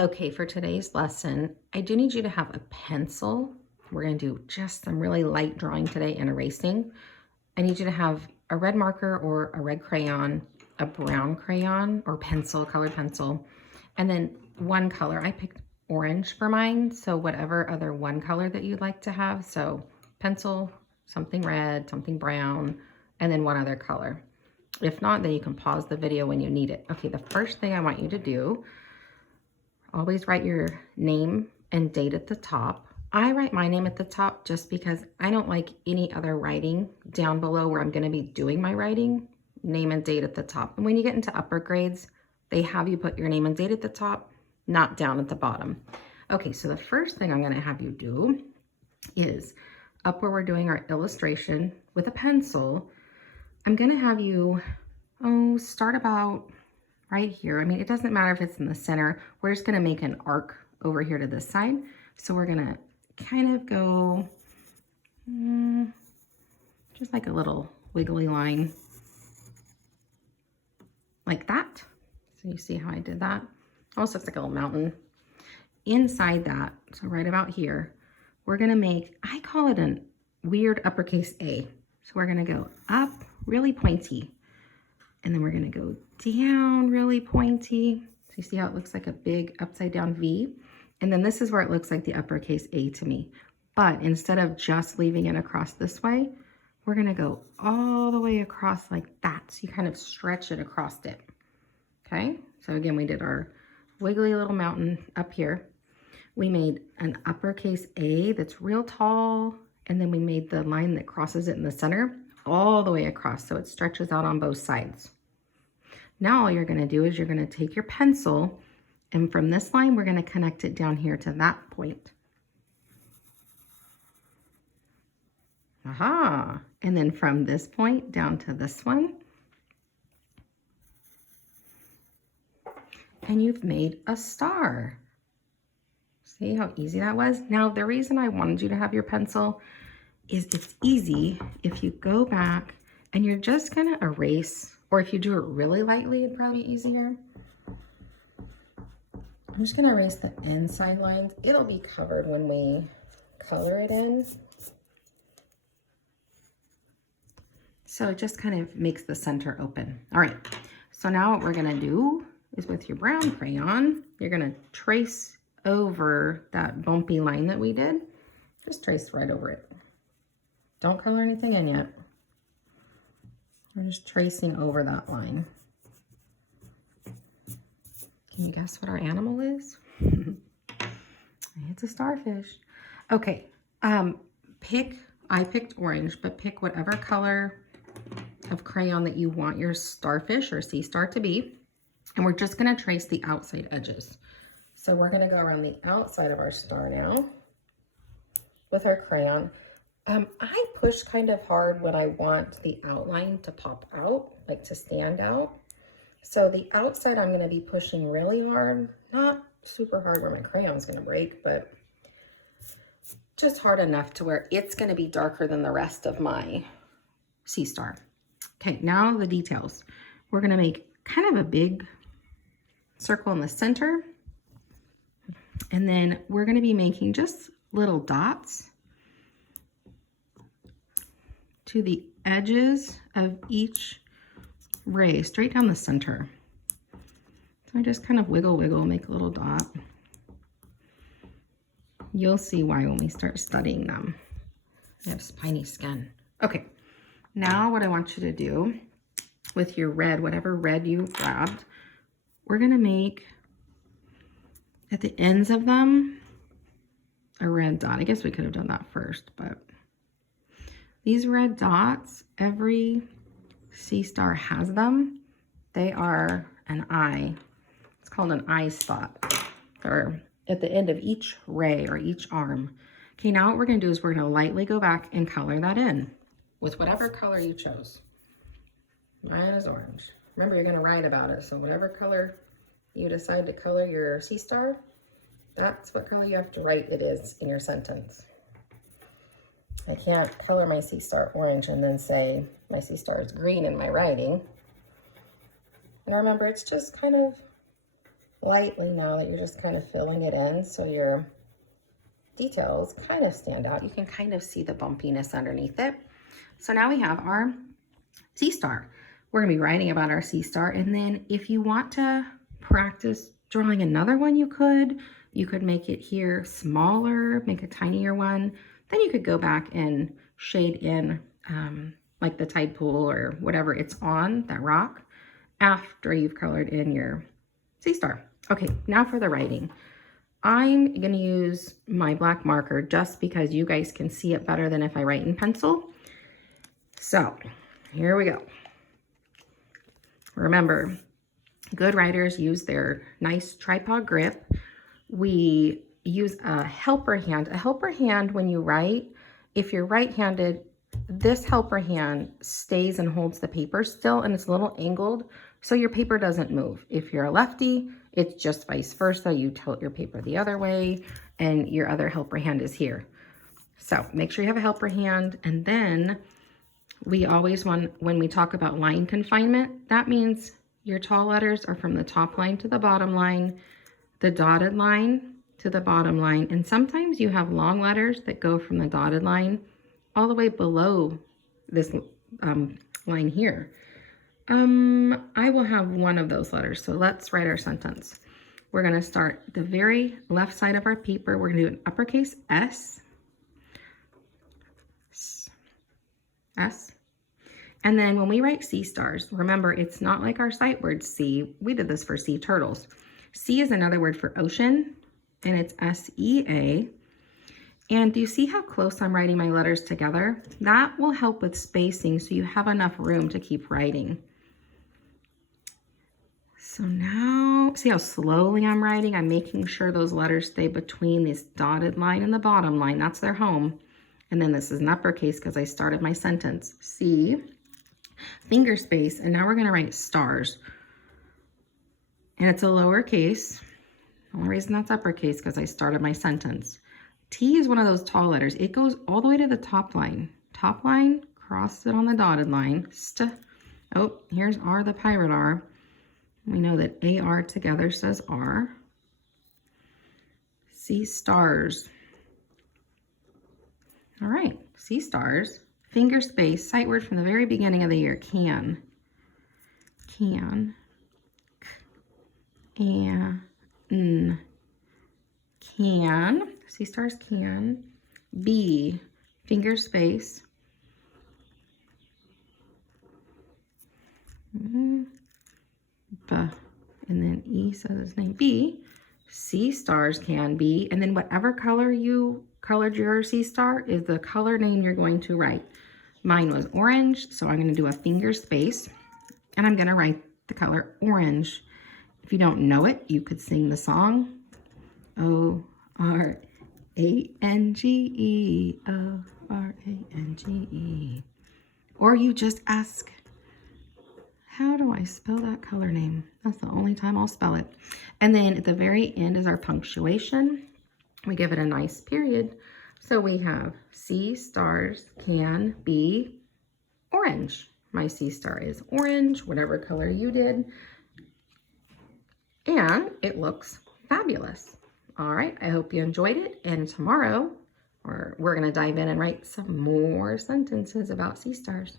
Okay, for today's lesson, I do need you to have a pencil. We're going to do just some really light drawing today and erasing. I need you to have a red marker or a red crayon, a brown crayon or pencil, colored pencil, and then one color. I picked orange for mine, so whatever other one color that you'd like to have. So pencil, something red, something brown, and then one other color. If not, then you can pause the video when you need it. Okay, the first thing I want you to do, always write your name and date at the top. I write my name at the top just because I don't like any other writing down below where I'm going to be doing my writing. Name and date at the top. And when you get into upper grades, they have you put your name and date at the top, not down at the bottom. Okay, so the first thing I'm going to have you do is up where we're doing our illustration with a pencil, I'm going to have you start about right here. I mean, it doesn't matter if it's in the center. We're just going to make an arc over here to this side. So we're going to kind of go just like a little wiggly line like that. So you see how I did that? Almost looks like a little mountain. Inside that, so right about here, we're going to make, I call it a weird uppercase A. So we're going to go up really pointy. And then we're going to go down really pointy. So you see how it looks like a big upside down V? And then this is where it looks like the uppercase A to me. But instead of just leaving it across this way, we're going to go all the way across like that. So you kind of stretch it across it. Okay? So again, we did our wiggly little mountain up here. We made an uppercase A that's real tall. And then we made the line that crosses it in the center all the way across, so it stretches out on both sides. Now all you're going to do is you're going to take your pencil, and from this line we're going to connect it down here to that point. Aha! And then from this point down to this one, and you've made a star. See how easy that was? Now the reason I wanted you to have your pencil is it's easy if you go back and you're just gonna erase, or if you do it really lightly, it'd probably be easier. I'm just gonna erase the inside lines. It'll be covered when we color it in. So it just kind of makes the center open. All right, so now what we're gonna do is with your brown crayon, you're gonna trace over that bumpy line that we did. Just trace right over it. Don't color anything in yet. We're just tracing over that line. Can you guess what our animal is? It's a starfish. Okay, I picked orange, but pick whatever color of crayon that you want your starfish or sea star to be. And we're just gonna trace the outside edges. So we're gonna go around the outside of our star now with our crayon. I push kind of hard when I want the outline to pop out, like to stand out. So the outside I'm going to be pushing really hard, not super hard where my crayon's going to break, but just hard enough to where it's going to be darker than the rest of my sea star. Okay, now the details. We're going to make kind of a big circle in the center, and then we're going to be making just little dots to the edges of each ray, straight down the center. So I just kind of wiggle, make a little dot. You'll see why when we start studying them. They have spiny skin. Okay, now what I want you to do with your red, whatever red you grabbed, we're gonna make at the ends of them a red dot. I guess we could have done that first, but these red dots, every sea star has them. They are an eye. It's called an eye spot, or at the end of each ray or each arm. Okay, now what we're gonna do is we're gonna lightly go back and color that in with whatever color you chose. Mine is orange. Remember, you're gonna write about it, so whatever color you decide to color your sea star, that's what color you have to write it is in your sentence. I can't color my sea star orange and then say my sea star is green in my writing. And remember, it's just kind of lightly now that you're just kind of filling it in so your details kind of stand out. You can kind of see the bumpiness underneath it. So now we have our sea star. We're gonna be writing about our sea star, and then if you want to practice drawing another one, you could make it here smaller, make a tinier one. Then you could go back and shade in like the tide pool or whatever it's on, that rock, after you've colored in your sea star. Okay, now for the writing. I'm gonna use my black marker just because you guys can see it better than if I write in pencil. So here we go. Remember, good writers use their nice tripod grip. We use a helper hand. A helper hand, when you write, if you're right-handed, this helper hand stays and holds the paper still, and it's a little angled, so your paper doesn't move. If you're a lefty, it's just vice versa. You tilt your paper the other way, and your other helper hand is here. So make sure you have a helper hand, and then we always want, when we talk about line confinement, that means your tall letters are from the top line to the bottom line, the dotted line to the bottom line, and sometimes you have long letters that go from the dotted line all the way below this line here. I will have one of those letters, so let's write our sentence. We're gonna start the very left side of our paper. We're gonna do an uppercase S. S. And then when we write sea stars, remember, it's not like our sight word sea. We did this for sea turtles. Sea is another word for ocean, and it's S-E-A. And do you see how close I'm writing my letters together? That will help with spacing so you have enough room to keep writing. So now, see how slowly I'm writing? I'm making sure those letters stay between this dotted line and the bottom line. That's their home. And then this is an uppercase because I started my sentence. C, finger space, and now we're gonna write stars. And it's a lowercase. The only reason that's uppercase because I started my sentence. T is one of those tall letters. It goes all the way to the top line. Top line, cross it on the dotted line. St. Oh, here's R, the pirate R. We know that AR together says R. Sea stars. All right, sea stars. Finger space, sight word from the very beginning of the year, can. Can. N. Can. Sea stars can. B, finger space. B, and then E says its name. B, sea stars can be, and then whatever color you colored your sea star is the color name you're going to write. Mine was orange, so I'm going to do a finger space, and I'm going to write the color orange. If you don't know it, you could sing the song. O-R-A-N-G-E, O-R-A-N-G-E. Or you just ask, how do I spell that color name? That's the only time I'll spell it. And then at the very end is our punctuation. We give it a nice period. So we have sea stars can be orange. My sea star is orange, whatever color you did. And it looks fabulous. All right, I hope you enjoyed it. And tomorrow, we're gonna dive in and write some more sentences about sea stars.